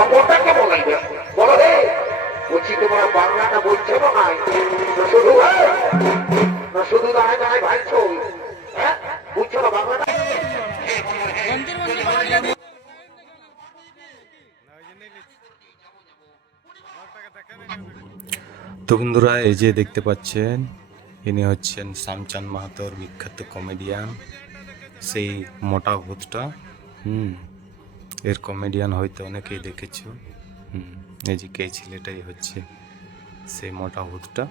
খবরটাকে বলাইবে বলো রে বলছি তোমরা বাংলাটা বলছো না শুধু না শুধু দাঁড়ায় দাঁড়ায় ভাইছো হ্যাঁ বুঝছো না বাংলাটা তো বন্ধুরা এই যে দেখতে পাচ্ছেন ইনি হচ্ছেন শ্যামচাঁদ মাহাতোর বিখ্যাত কমেডিয়ান সেই মোটা ভূতটা এর কমেডিয়ান হয়তো অনেকেই দেখেছো এই যে কে ছেলেটাই হচ্ছে সেই মোটা ভূতটা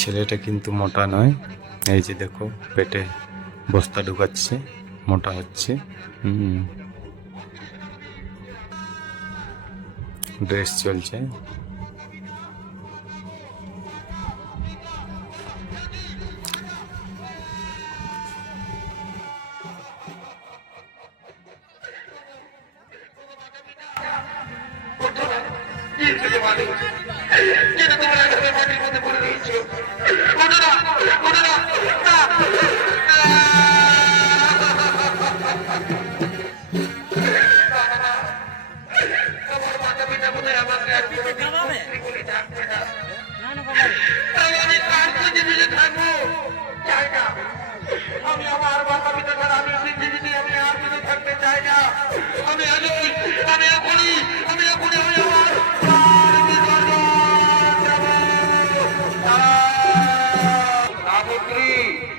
ছেলেটা কিন্তু মোটা নয় এই যে দেখো পেটে বস্তা ঢুকাচ্ছে মোটা হচ্ছে ড্রেস চলছে আমি আমার মাতা পিতা ছাড়া আমি পৃথিবীতে আমি আর কিছু থাকতে চাই না আমি এখনই আমি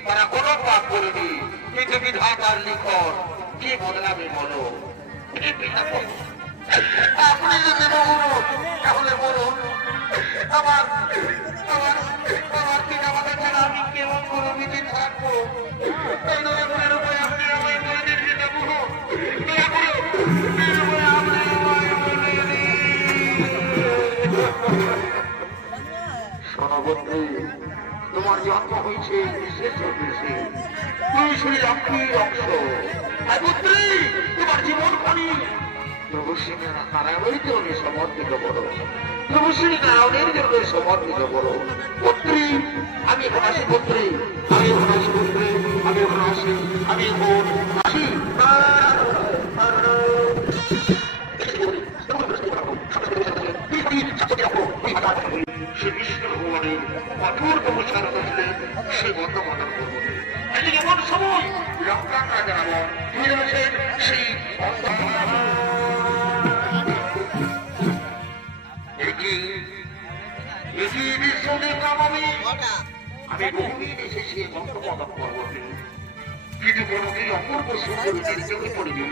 তারা কোনো পাপ করেনি কিন্তু বিধাতার লিখন কি বদলাবে বলো আপনি যদি বলুন তাহলে বলুন আমার পিতা মাতা ছাড়া আমি কেমন করে বিধি থাকবো সনবন্ধী তোমার জন্ম হয়েছে শেষের দেশে তুই শুনি লক্ষ্মীর অংশ তোমার জীবন খানি প্রভু শ্রী নারায়ণের জন্য সমর্পিত করো প্রভু শ্রী নারায়ণের জন্য সমর্পিত করো পুত্রী আমি এখন আসি পুত্রী আমি এখন আসি পুত্রী আমি এখন আসি আমি এখন আসি সে বিষ্ণু ভগবানের কঠোর তপস্যার ছিলেন সে বর্তমানের করবো এদিকে এমন সময় লঙ্কার রাজা রাবণ তিনি রয়েছেন সেই আমি বহুদিন এসেছি বর্তমান পর্বতে কিন্তু কোনদিন অপূর্ব সুন্দরী চোখে পড়িনি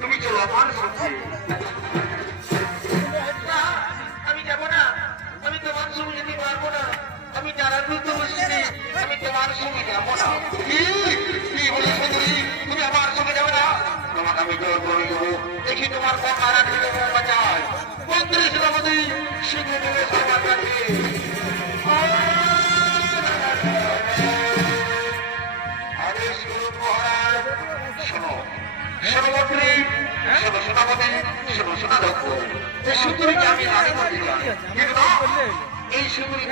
তুমি চলো আমার সঙ্গে আমি যাবো না আমি তোমার সঙ্গে যেতে পারবো না আমি যারা দ্রুত বসছি আমি তোমার সঙ্গে যাবো না কি বলে সুন্দরী তুমি আমার সঙ্গে যাবে না তোমাকে আমি জোর করে দেবো দেখি তোমার কমারা ঢেলে বাঁচায় 35 নবদী শিখে দেবে সবার কাছে এই সুন্দরী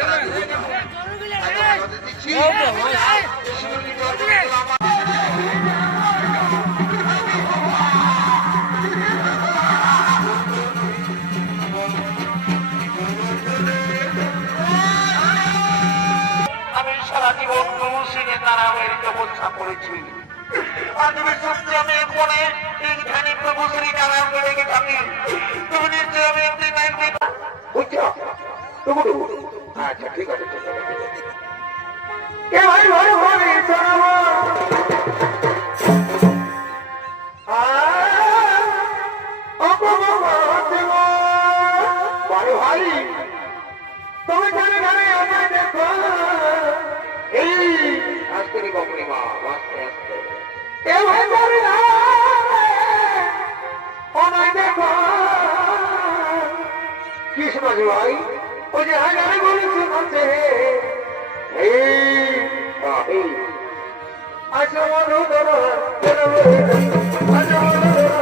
আমি সারা জীবন প্রভু সিং এর নারায়ণের তপস্যা করেছি আর তুমি সত্যি আমি মনে এইখানে প্রভু শ্রী নারায়ণ লেগে থাকি তুমি নিশ্চয় আমি আপনি বুঝছো আচ্ছা ঠিক আছে মাঝে ভাই ওই যে হাজারে বলেছে বলছে আচ্ছা বলো দাদা আচ্ছা বলো দাদা